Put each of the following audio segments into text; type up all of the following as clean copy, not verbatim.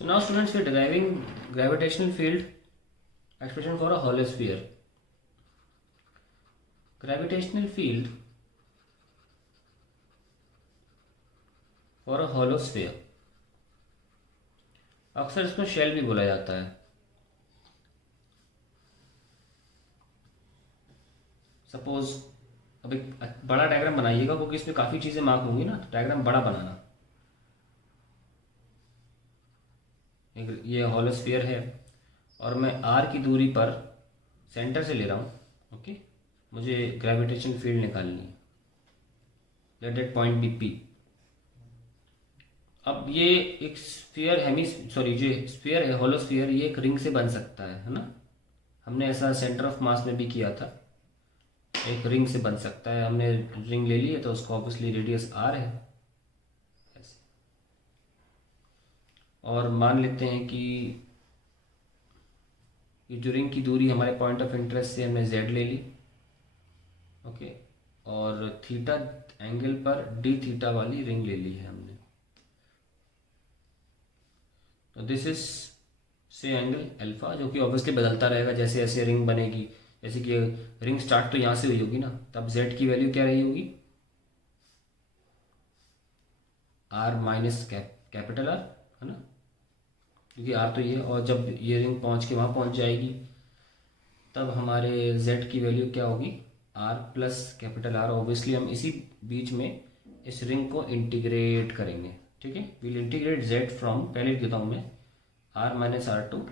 So now students, we are deriving gravitational field expression for a hollow sphere. Gravitational field for a hollow sphere, अक्सर इसको shell भी बोला जाता है. Suppose अब एक बड़ा डायग्राम बनाइएगा क्योंकि इसमें काफ़ी चीज़ें मार्क होंगी ना, तो डायग्राम बड़ा बनाना. ये हॉलो स्फीयर है और मैं आर की दूरी पर सेंटर से ले रहा हूँ. ओके, मुझे ग्रेविटेशन फील्ड निकालनी है. Let that point be P. अब ये एक स्फीयर जो स्फीयर है हॉलो स्फीयर, ये एक रिंग से बन सकता है ना. हमने ऐसा सेंटर ऑफ मास में भी किया था. एक रिंग से बन सकता है. हमने रिंग ले ली है तो उसको ऑब्वियसली रेडियस आर है ऐसे. और मान लेते हैं कि ये जो रिंग की दूरी हमारे पॉइंट ऑफ इंटरेस्ट से हमने जेड ले ली. ओके, और थीटा एंगल पर डी थीटा वाली रिंग ले ली है हमने. तो दिस इज से एंगल अल्फा, जो कि ऑब्वियसली बदलता रहेगा जैसे जैसे रिंग बनेगी. जैसे कि रिंग स्टार्ट तो यहाँ से हुई होगी ना, तब z की वैल्यू क्या रही होगी, r माइनस कैपिटल आर, है ना, क्योंकि r तो ये, और जब ये रिंग पहुँच के वहाँ पहुँच जाएगी तब हमारे z की वैल्यू क्या होगी, r plus capital are. Obviously हम इसी बीच में इस रिंग को इंटीग्रेट करेंगे. ठीक है, विल इंटीग्रेट z फ्रॉम, पहले लिख देता हूँ मैं, r minus R to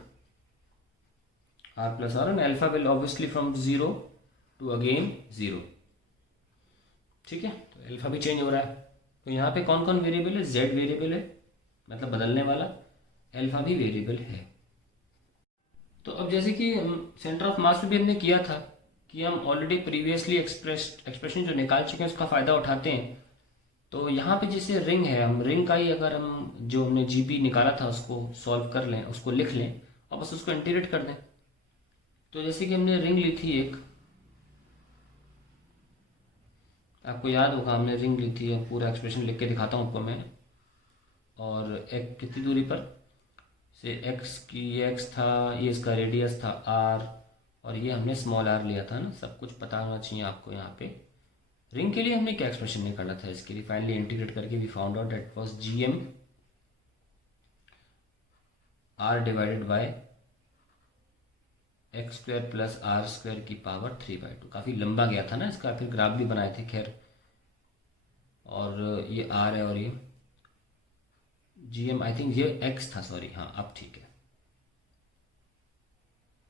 r plus r, and alpha will obviously from 0 to again 0. ठीक है, तो अल्फा भी चेंज हो रहा है. तो यहाँ पे कौन कौन वेरिएबल है, z वेरिएबल है मतलब बदलने वाला, अल्फा भी वेरिएबल है. तो अब जैसे कि हम सेंटर ऑफ मास में भी हमने किया था कि हम ऑलरेडी प्रीवियसली एक्सप्रेशन जो निकाल चुके हैं उसका फ़ायदा उठाते हैं. तो यहाँ पे जैसे रिंग है, हम रिंग का ही अगर हम जो हमने जी निकाला था उसको सॉल्व कर लें, उसको लिख लें और बस उसको इंटीग्रेट कर दें. तो जैसे कि हमने रिंग ली थी एक, आपको याद होगा हमने रिंग ली थी. पूरा एक्सप्रेशन लिख के दिखाता हूँ आपको मैं. और एक कितनी दूरी पर से एक्स की, ये एक्स था, ये इसका रेडियस था आर, और ये हमने स्मॉल आर लिया था ना. सब कुछ पता होना चाहिए आपको. यहाँ पे रिंग के लिए हमने क्या एक्सप्रेशन निकाला था, इसके लिए फाइनली इंटीग्रेट करके we found out that was G M R divided by X square plus R square की पावर 3/2. काफ़ी लंबा गया था ना इसका, फिर ग्राफ भी बनाए थे खैर. और ये आर है और ये जी एम, आई थिंक ये एक्स था, सॉरी, हाँ अब ठीक है.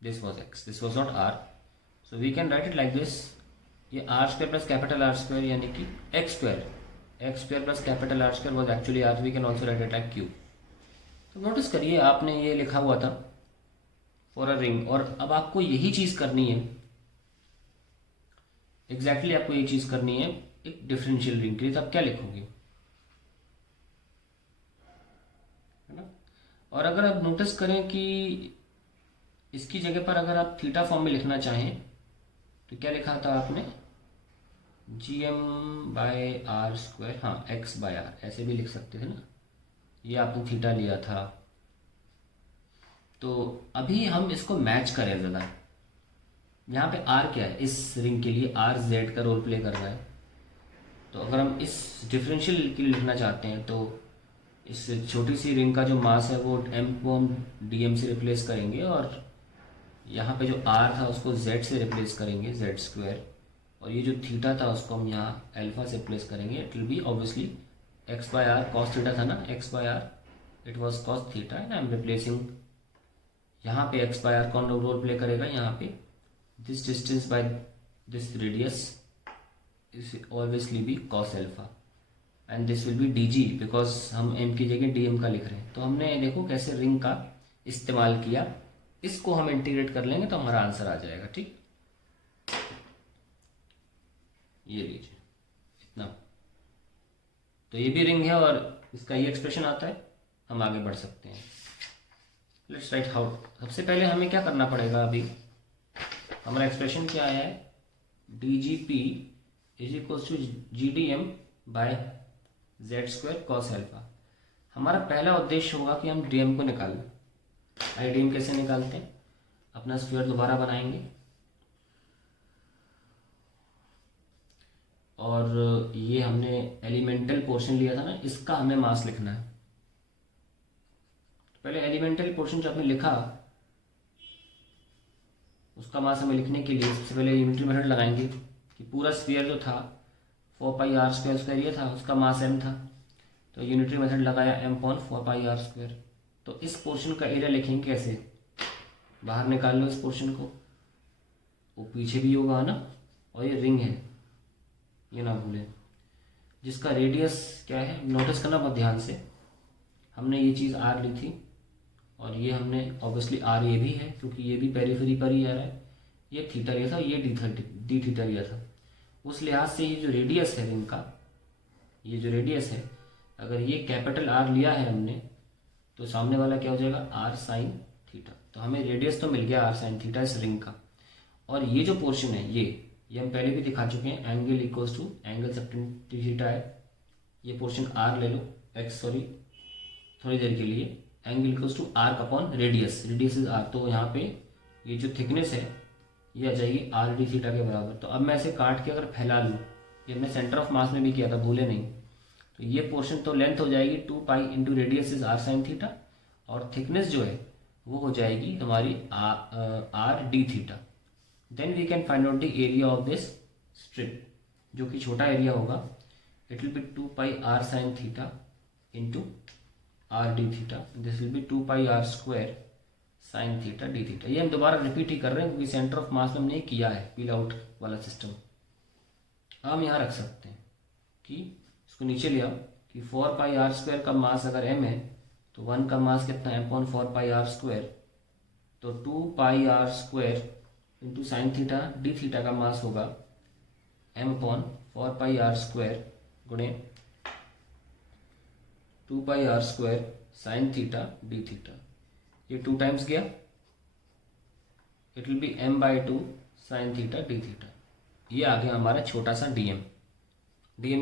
This was X, this was not R, so we can write it like this. ये R square plus capital R square यानी कि X square plus capital R square was actually R. We can also write it like Q. तो notice करिए आपने ये लिखा हुआ था फॉर अ रिंग, और अब आपको यही चीज करनी है. एग्जैक्टली आपको यही चीज करनी है एक डिफरेंशियल रिंग के लिए. तो आप क्या लिखोगे, है ना. और अगर आप नोटिस करें कि इसकी जगह पर अगर आप थीटा फॉर्म में लिखना चाहें तो क्या लिखा था आपने, G M by R square, हाँ एक्स बाय आर, ऐसे भी लिख सकते थे ना. ये आपने थीटा लिया था. तो अभी हम इसको मैच करें ज़रा. यहाँ पे r क्या है इस रिंग के लिए, r z का रोल प्ले कर रहा है. तो अगर हम इस डिफरेंशियल के लिए लिखना चाहते हैं तो इस छोटी सी रिंग का जो मास है वो m को हम dm से रिप्लेस करेंगे, और यहाँ पे जो r था उसको z से रिप्लेस करेंगे, z स्क्वायर. और ये जो थीटा था उसको हम यहाँ अल्फा से रिप्लेस करेंगे. It will be obviously x bye R, cos theta था ना, x bye R, it was cos theta, and I am replacing. यहाँ पे x बाय आर कौन रोल प्ले करेगा, यहाँ पे this distance by this radius is obviously be cos alpha, and this will be D G, because हम m की जगह dm का लिख रहे हैं. तो हमने देखो कैसे रिंग का इस्तेमाल किया. इसको हम इंटीग्रेट कर लेंगे तो हमारा आंसर आ जाएगा. ठीक, ये लीजिए इतना. तो ये भी रिंग है और इसका ये एक्सप्रेशन आता है. हम आगे बढ़ सकते हैं. Let's write how. सबसे पहले हमें क्या करना पड़ेगा, अभी हमारा एक्सप्रेशन क्या आया है, D G P is equal to G D M by Z square cos alpha. हमारा पहला उद्देश्य होगा कि हम डीएम को निकालें। आइए डीएम कैसे निकालते हैं, अपना स्फीयर दोबारा बनाएंगे और ये हमने एलिमेंटल पोर्शन लिया था ना, इसका हमें मास लिखना है। तो पहले एलिमेंटल पोर्शन जो आपने लिखा उसका मास हमें लिखने के लिए सबसे पहले यूनिटरी मेथड लगाएंगे कि पूरा स्फीयर जो था 4πr² उसका एरिया था, उसका मास m था, तो यूनिटरी मेथड लगाया m/4πr²। तो इस पोर्शन का एरिया लिखेंगे कैसे, बाहर निकाल लो इस पोर्शन को, वो पीछे भी होगा ना, और ये रिंग है, ये ना भूलें, जिसका रेडियस क्या है, नोटिस करना बहुत ध्यान से। हमने ये चीज़ r ली थी और ये हमने ऑब्वियसली r ये भी है क्योंकि ये भी पेरिफेरी पर ही आ रहा है, ये थीटा लिया था, ये डी थीटा लिया था। उस लिहाज से ये जो रेडियस है रिंग का, ये जो रेडियस है, अगर ये कैपिटल R लिया है हमने तो सामने वाला क्या हो जाएगा, r sin थीटा। तो हमें रेडियस तो मिल गया r sin थीटा इस रिंग का। और ये जो पोर्शन है ये हम पहले भी दिखा चुके हैं, angle equals to angle subtended theta है। ये पोर्शन r ले लो, थोड़ी देर के लिए, angle equals to arc upon radius, radius is r। तो यहाँ पे ये जो थिकनेस है ये आ जाएगी r d थीटा के बराबर। तो अब मैं ऐसे काट के अगर फैला लूँ, ये हमने सेंटर ऑफ मास में भी किया था, भूले नहीं। तो ये पोर्शन तो लेंथ हो जाएगी 2π into radius is r sin theta, और थिकनेस जो है वो हो जाएगी हमारी r d theta. Then we can find out the area of this strip, जो कि छोटा एरिया होगा, it will be 2π r sin theta into r d theta, this will be 2π r² sin theta d theta. ये हम दोबारा repeat ही कर रहे हैं क्योंकि सेंटर ऑफ मास में हमने किया है पील आउट वाला सिस्टम। हम यहाँ रख सकते हैं कि इसको नीचे ले आओ कि 4π r² का मास अगर m है तो 1 का मास कितना है, m/4π r², तो 2π r² into sine theta D theta का मास होगा m/4π r² गुणे 2π r² sign theta D theta. ये 2 टाइम्स गया, it will B m/2 sign theta D theta. ये आ गया हमारा छोटा सा डीएम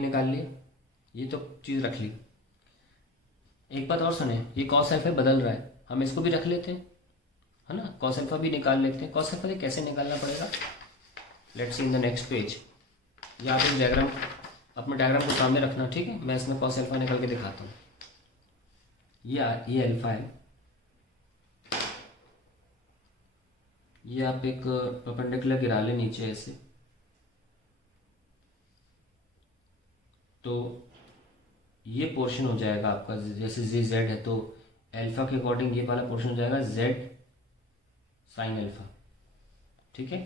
निकाल लिया, ये तो चीज़ रख ली। एक बात और सुने, ये कॉस अल्फा बदल रहा है, हम इसको भी रख लेते हैं, है ना, कॉस अल्फा भी निकाल लेते हैं। कॉस अल्फा से कैसे निकालना पड़ेगा, let's see in the next page. या आप इस डायग्राम, अपने डायग्राम को सामने रखना, ठीक है, मैं इसमें कॉस अल्फा निकाल के दिखाता हूँ। ये अल्फा है, ये आप एक परपेंडिकुलर गिरा ले नीचे ऐसे, तो ये पोर्शन हो जाएगा आपका, जैसे z है तो अल्फा के अकॉर्डिंग ये वाला पोर्शन हो जाएगा z साइन अल्फा, ठीक है।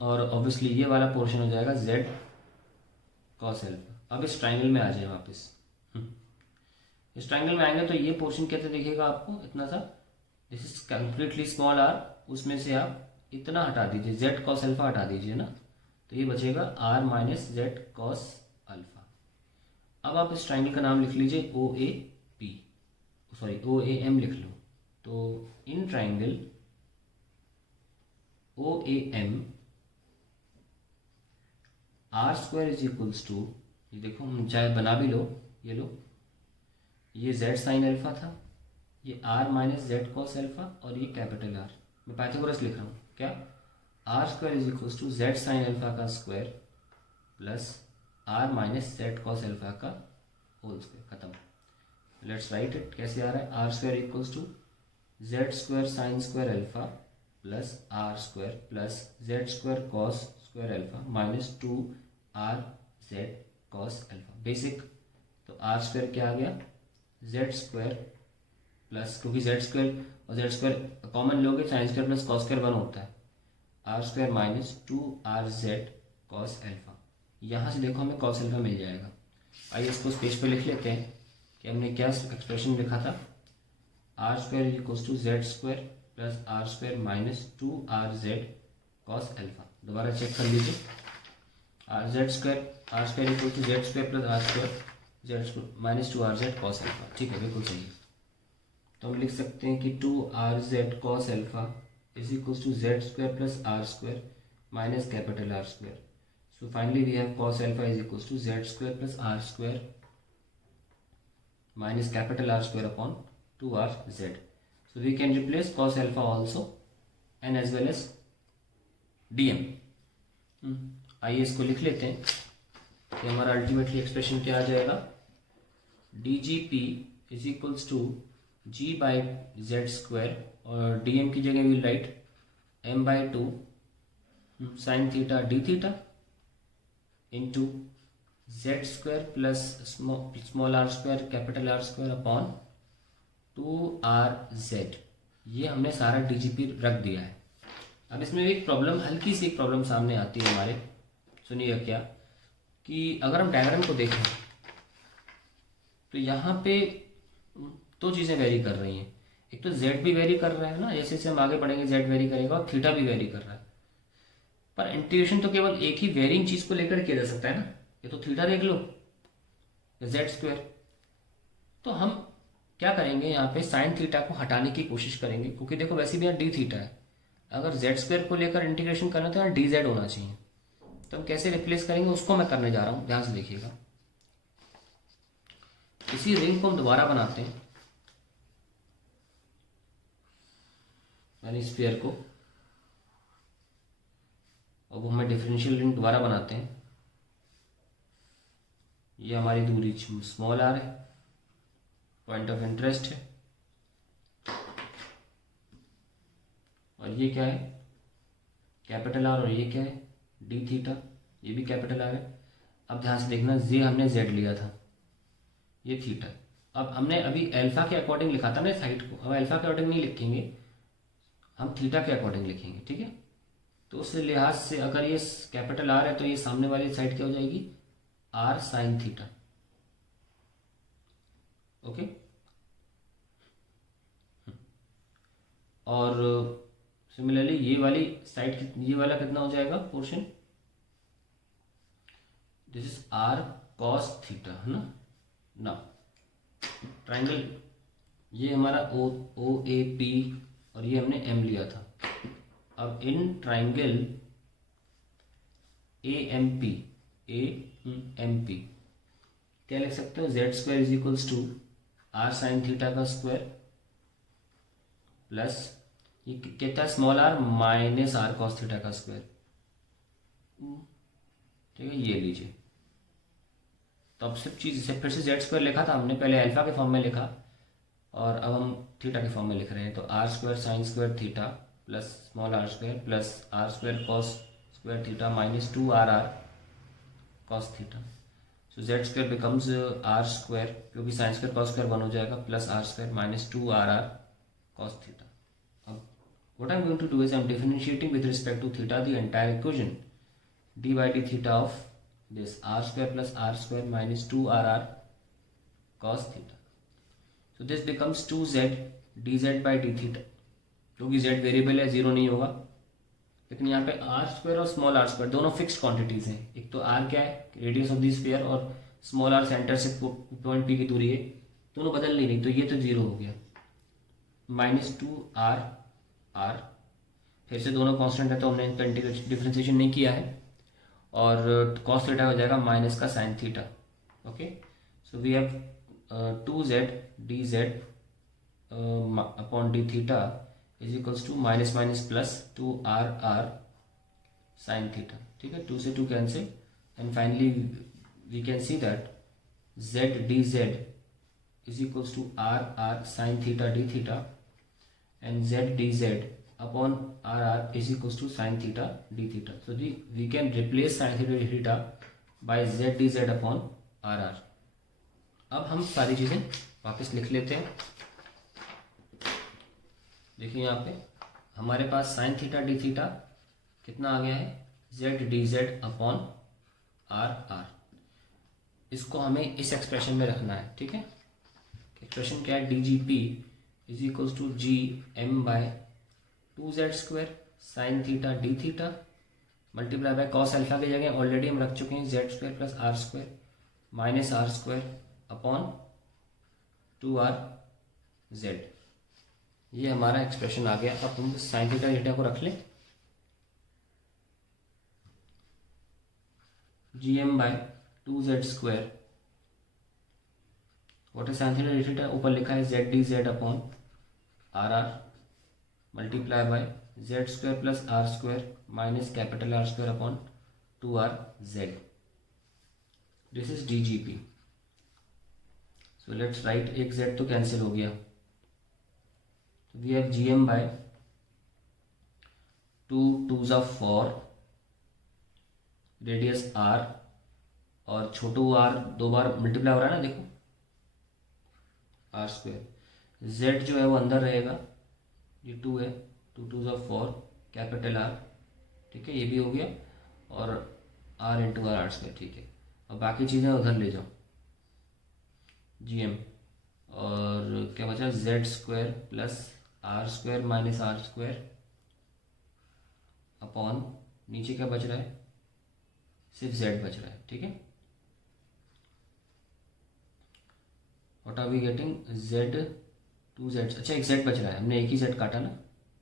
और ऑब्वियसली ये वाला पोर्शन हो जाएगा z कॉस अल्फा। अब इस ट्राइंगल में आ जाए वापस, इस ट्राइंगल में आएंगे तो ये पोर्शन कैसे दिखेगा आपको, इतना सा, this is completely small r, उसमें से आप इतना हटा दीजिए, z कॉस अल्फा हटा दीजिए ना, तो ये बचेगा r minus z cos alpha. अब आप इस ट्राइंगल का नाम लिख लीजिए OAM लिख लो। तो in triangle OAM r² is equals to, ये देखो, हम चाहे बना भी लो, ये लो, ये z साइन अल्फा था, ये r minus z cos alpha, और ये कैपिटल R, मैं पाइथागोरस लिख रहा हूँ, क्या, r² is equals to z sine alpha का square plus r minus z cos alpha का होल स्क्वायर, खत्म। लेट्स राइट इट, कैसे आ रहा है, r² equals to z² sine square alpha plus r² plus z² cos square alpha minus 2rz cos alpha, basic. तो r² क्या आ गया, z² plus, क्योंकि z² और z² कॉमन लोगे, sine square plus cos square 1 होता है, r² minus 2rz cos alpha. यहाँ से देखो हमें कॉस अल्फा मिल जाएगा। आइए इसको इस पेज पे लिख लेते हैं कि हमने क्या एक्सप्रेशन लिखा था, r² equals to z² plus r² minus 2rz cos alpha. दोबारा चेक कर लीजिए, r² equal to z² plus r² minus 2rz cos alpha, ठीक है, बिल्कुल सही है। तो हम लिख सकते हैं कि 2rz cos alpha is equals to z² plus r² minus capital R²। So finally we have cos alpha is equals to z² plus r² minus capital R square upon 2RZ. So we can replace cos alpha also and as well as dm. आइए इसको लिख लेते हैं कि हमारा ultimately expression क्या आ जाएगा, dgp is equals to g by Z square और dm की जगह will write m by 2 sine theta D theta into Z square plus small R square capital R square upon 2RZ. ये हमने सारा DGP रख दिया है. अब इसमें एक प्रॉब्लम, हल्की सी एक प्रॉब्लम सामने आती है हमारे. सुनिए क्या, कि अगर हम डायग्राम को देखें तो यहाँ पे दो चीज़ें वेरी कर रही हैं. एक तो z भी वेरी कर रहा है ना, जैसे जैसे हम आगे बढ़ेंगे z वेरी करेगा और थीटा भी वेरी कर रहा है. पर इंटीग्रेशन तो केवल एक ही वेरिंग चीज़ को लेकर किया जा सकता है ना. ये तो थीटा देख लो या जेड स्क्वायर. तो हम क्या करेंगे, यहाँ पे साइन थीटा को हटाने की कोशिश करेंगे, क्योंकि देखो वैसे भी यहाँ डी थीटा है. अगर जेड स्क्वायर को लेकर इंटीग्रेशन करना तो यहाँ डी जेड होना चाहिए. तो हम कैसे रिप्लेस करेंगे उसको मैं करने जा रहा हूँ, ध्यान से देखिएगा. इसी रिंग को हम दोबारा बनाते हैं, यानी स्फीयर को. अब हमें डिफरेंशियल रिंग दोबारा बनाते हैं. ये हमारी दूरी स्मॉल आर है, पॉइंट ऑफ इंटरेस्ट है, और ये क्या है कैपिटल आर, और ये क्या है डी थीटा, ये भी कैपिटल आर है. अब ध्यान से देखना, ये हमने जेड लिया था, ये थीटा. अब हमने अभी अल्फा के अकॉर्डिंग लिखा था ना साइड को, अब अल्फा के अकॉर्डिंग नहीं लिखेंगे, हम थीटा के अकॉर्डिंग लिखेंगे. ठीक है. तो उस लिहाज से अगर ये कैपिटल आर है तो ये सामने वाली साइड क्या हो जाएगी, आर साइन थीटा. ओके. और सिमिलरली ये वाली साइड, ये वाला कितना हो जाएगा portion, this is R cos theta, है ना. ना ट्राइंगल, ये हमारा ओ ए पी और ये हमने एम लिया था. अब in triangle A M P क्या लिख सकते हो, Z square is equals to R sine theta का स्क्वायर प्लस ये कितना small R minus R cos theta का स्क्वायर. ठीक है, ये लीजिए. तो अब सब चीज़ से फिर से जेड स्क्वायर लिखा था हमने, पहले अल्फा के फॉर्म में लिखा और अब हम थीटा के फॉर्म में लिख रहे हैं. तो R square sine square theta plus small R square plus R square cos square theta minus 2RR cos theta. So Z square becomes R square, क्योंकि साइन स्क्वायर कॉस स्क्वायर 1 हो जाएगा, plus R square minus 2RR cos theta. अब what I'm going to do is I'm differentiating with respect to theta the entire equation d by d theta of this r square plus r square minus 2RR cos theta. So this becomes 2z dz by d theta, क्योंकि z variable है, zero नहीं होगा. लेकिन यहाँ पे R square और small R square दोनों fixed quantities हैं. एक तो आर क्या है, रेडियस ऑफ द स्फीयर, और स्मॉल आर सेंटर से पॉइंट पी की दूरी है, दोनों बदल नहीं रही, तो ये तो जीरो हो गया. माइनस 2RR, फिर से दोनों कांस्टेंट है तो हमने इनका डिफरेंशिएशन नहीं किया है, और कॉस थीटा हो जाएगा माइनस का sine theta. Okay. So we have 2z dz upon D theta is equals to minus minus plus 2RR sine theta. ठीक है, 2 से 2 cancel, and finally we can see that z dz is equals to RR sine theta D theta and z dz upon RR is equals to sin theta d theta. So we can replace sin theta d theta by z dz upon RR. अब हम सारी चीज़ें वापस लिख लेते हैं. देखिए यहाँ पे हमारे पास sin थीटा d थीटा कितना आ गया है, z dz अपॉन RR. इसको हमें इस एक्सप्रेशन में रखना है. ठीक है, एक्सप्रेशन क्या है, dgp is equals to G M by 2z square sine theta D theta multiply by cos alpha की जगह ऑलरेडी हम रख चुके हैं Z square plus R square minus R square upon 2RZ. ये हमारा एक्सप्रेशन आ गया. अब तुम साइन थीटा थीटा को रख लें, G M by 2z square what is sine theta D theta, ऊपर लिखा है Z D Z upon R R multiply by Z square plus R square minus capital R square upon 2r z. This is D G P. So let's write, एक z तो cancel हो गया. We have G M by 2 2s of 4 radius r और छोटू r दो बार multiply हो रहा है ना, देखो आर स्क्वायर. z जो है वो अंदर रहेगा, ये 2 है, 2 2s of 4 कैपिटल R, ठीक है, ये भी हो गया, और r इंटू आर स्क्वायर, ठीक है. अब बाकी चीज़ें उधर ले जाओ, जी एम, और क्या बचा, Z square plus R square minus R square upon नीचे क्या बच रहा है, सिर्फ z बच रहा है, ठीक है. What are we getting, z 2z, अच्छा एक z बच रहा है, हमने एक ही z काटा ना,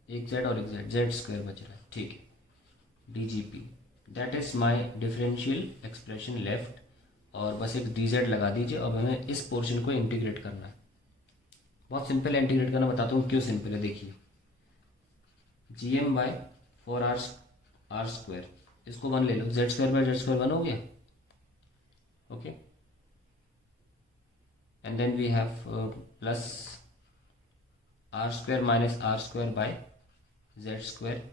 एक z और एक z स्क्वायर बच रहा है, ठीक है. D G P, that is my differential expression left, और बस एक डी जेड लगा दीजिए. और मैंने इस पोर्शन को इंटीग्रेट करना है. बहुत सिंपल है इंटीग्रेट करना, बताता हूँ क्यों सिंपल है. देखिए, G M by 4r R square, इसको 1 ले लो, Z square by Z square 1 हो गया, okay. And then we have plus R square minus R square by Z square.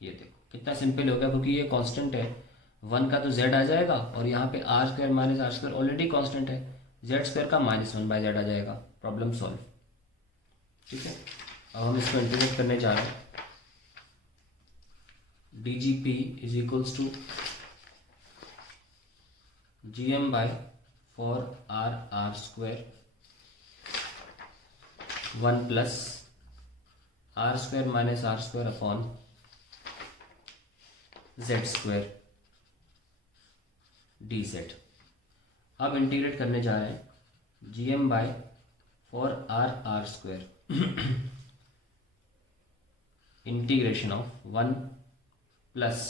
ये देखो कितना सिंपल हो गया, क्योंकि ये कांस्टेंट है, 1 का तो z आ जाएगा, और यहाँ पे R square minus R square already constant है, जेड स्क्वायर का -1 बाय जेड आ जाएगा. प्रॉब्लम सॉल्व, ठीक है. अब हम इसको इंटीग्रेट करने जा रहे हैं. D G P is equals to G M by 4r R square 1 plus R square minus R square upon Z square D Z. अब इंटीग्रेट करने जा रहे हैं, G M by 4r R square integration of 1 plus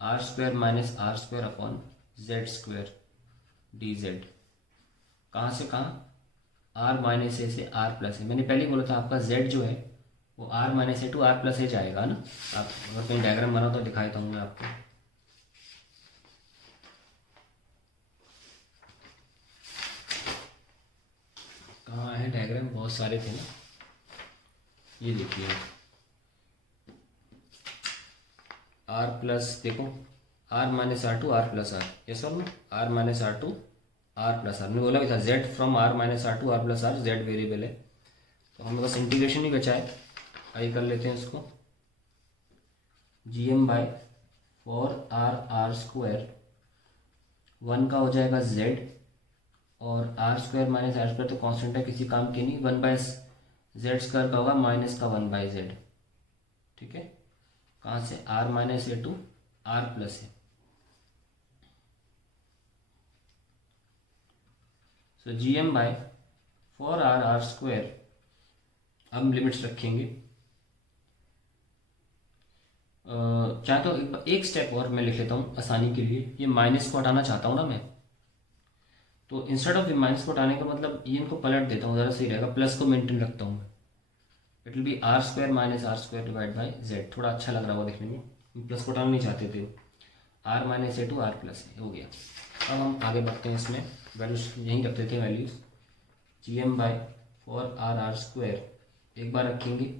R square minus R square upon Z square D Z. कहाँ से कहाँ, are minus ए से are plus ए. मैंने पहले ही बोला था आपका जेड जो है वो R minus A to R plus A जाएगा ना. आप अगर कहीं डायग्राम बना तो दिखाता हूँ मैं आपको. कहाँ है डायग्राम, बहुत सारे थे ना, ये देखिए आर प्लस, देखो R minus R to R plus R, ये सब R minus R to R plus R. मैंने बोला भी था Z from R minus R to R plus R, Z variable है, तो हमें बस इंटीग्रेशन ही बचा है. आइए कर लेते हैं इसको. G M by 4r R square 1 का हो जाएगा z, और R square minus R square तो कांस्टेंट है, किसी काम की नहीं, 1 बाय जेड स्क्वायर का होगा माइनस का 1 बाय जेड, ठीक है. कहाँ से, R minus A to R plus A. So G M by 4r R square, अब हम लिमिट्स रखेंगे. चाहे तो एक स्टेप और मैं लिख लेता हूँ आसानी के लिए. ये माइनस को हटाना चाहता हूँ ना मैं, तो इंस्टेड ऑफ माइनस को हटाने का मतलब ये इनको पलट देता हूँ, ज़रा सही रहेगा. प्लस को मेंटेन रखता हूँ मैं. It will be R square minus R square divide by Z. थोड़ा अच्छा लग रहा होगा देखने में, प्लस को हटाना नहीं चाहते थे. R minus A to R plus A हो गया. अब हम आगे बढ़ते हैं, इसमें वैल्यूज यहीं रख देते हैं values. G M by 4r R square एक बार रखेंगे,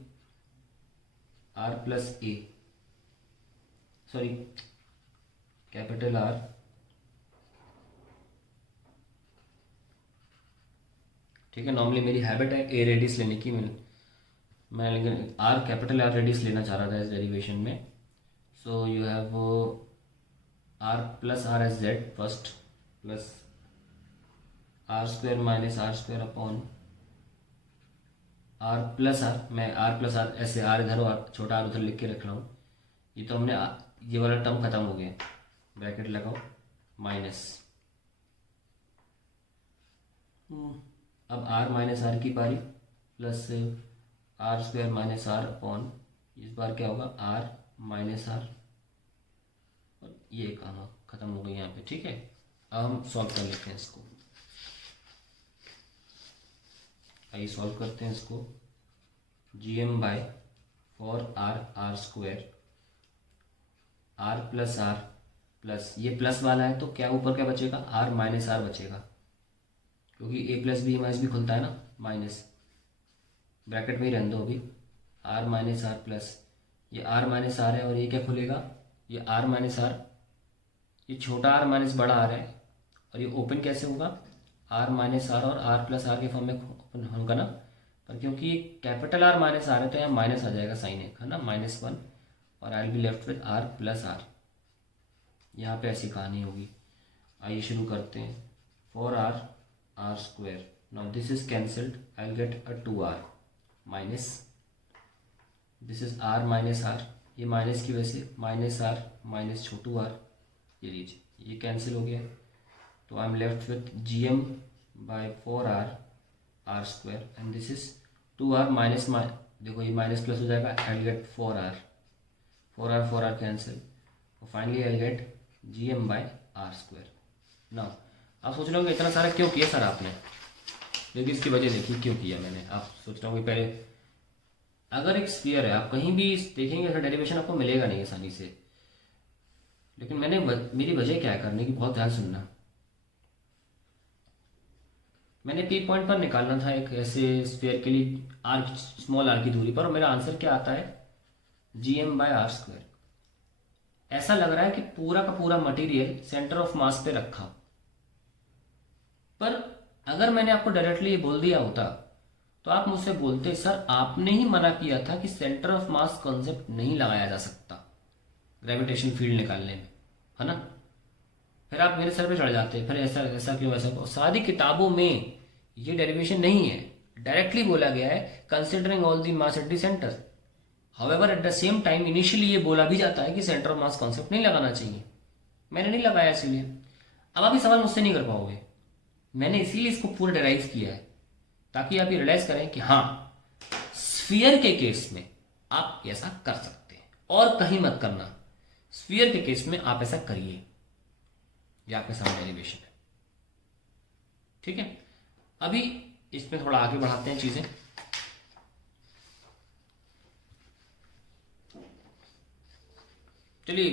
R plus A, sorry capital R, ठीक है. नॉर्मली मेरी हैबिट है ए रेडियस लेने की, मैं लेकिन आर कैपिटल आर रेडियस लेना चाह रहा था इस डेरिवेशन में. So you have R plus R S Z first, plus R square minus R square upon R plus R. मैं आर प्लस आर ऐसे आर इधर और छोटा आर उधर लिख के रख रहा हूँ. ये तो हमने ये वाला टर्म खत्म हो गया, ब्रैकेट लगाओ माइनस. अब आर माइनस आर की पारी, plus R square minus R upon, इस बार क्या होगा, आर माइनस आर, और ये काम खत्म हो गई यहाँ पे, ठीक है. अब हम सॉल्व कर लेते हैं इसको. आइए सॉल्व करते हैं इसको। GM by 4r r square, r plus ये प्लस वाला है तो क्या ऊपर क्या बचेगा, r माइनस r बचेगा, क्योंकि a प्लस बी माइनस भी खुलता है ना, माइनस ब्रैकेट में ही रहने दो अभी, r माइनस r प्लस ये r माइनस r है और ये क्या खुलेगा, ये r माइनस r, ये छोटा r माइनस बड़ा r है और ये ओपन कैसे होगा, r माइनस r और r प्लस r के फॉर्म में ओपन होगा ना, पर क्योंकि कैपिटल R माइनस R है तो यहाँ माइनस आ जाएगा साइन एक, है ना, -1 और I will be left with R plus R। यहाँ पे ऐसी कहानी होगी। आइए शुरू करते हैं। 4r r square, now this is cancelled, I will get a 2r minus this is r minus r, ये माइनस की वजह से माइनस r माइनस छोटू r, ये लीजिए ये कैंसिल हो गया, तो I am left with GM by 4r r square and this is 2r minus देखो ये माइनस प्लस हो जाएगा, आई गेट 4r कैंसिल और finally I get GM by r square. Now आप सोच रहे हो इतना सारा क्यों किया सर आपने, देखिए इसकी वजह देखिए क्यों किया मैंने। आप सोच रहे हो पहले अगर एक स्फीयर है, आप कहीं भी देखेंगे अगर डेरिवेशन आपको मिलेगा नहीं आसानी से, लेकिन मेरी वजह क्या है करने की, बहुत ध्यान सुनना। मैंने P पॉइंट पर निकालना था एक ऐसे स्फीयर के लिए आर स्मॉल आर की दूरी पर, और मेरा आंसर क्या आता है GM बाय r स्क्वायर। ऐसा लग रहा है कि पूरा का पूरा मटेरियल सेंटर ऑफ मास पे रखा, पर अगर मैंने आपको डायरेक्टली ये बोल दिया होता तो आप मुझसे बोलते सर आपने ही मना किया था कि सेंटर ऑफ मास कॉन्सेप्ट नहीं लगाया जा सकता ग्रेविटेशन फील्ड निकालने में, है ना। फिर आप मेरे सर पे चढ़ जाते, फिर ऐसा ऐसा क्यों ऐसा क्यों। सारी किताबों में ये डेरिवेशन नहीं है, डायरेक्टली बोला गया है considering all the mass at the centre. However at the same time initially ये बोला भी जाता है कि सेंटर ऑफ मास कॉन्सेप्ट नहीं लगाना चाहिए, मैंने नहीं लगाया इसीलिए। अब आप ये सवाल मुझसे नहीं कर पाओगे, मैंने इसीलिए इसको पूरा डेराइव किया है ताकि आप ये रियलाइज करें कि हाँ स्फीयर के केस में आप ऐसा कर सकते हैं और कहीं मत करना, स्फीयर के केस में आप ऐसा करिए, ये आपके सामने डेरिवेशन है, ठीक है। अभी इसमें थोड़ा आगे बढ़ाते हैं चीजें। चलिए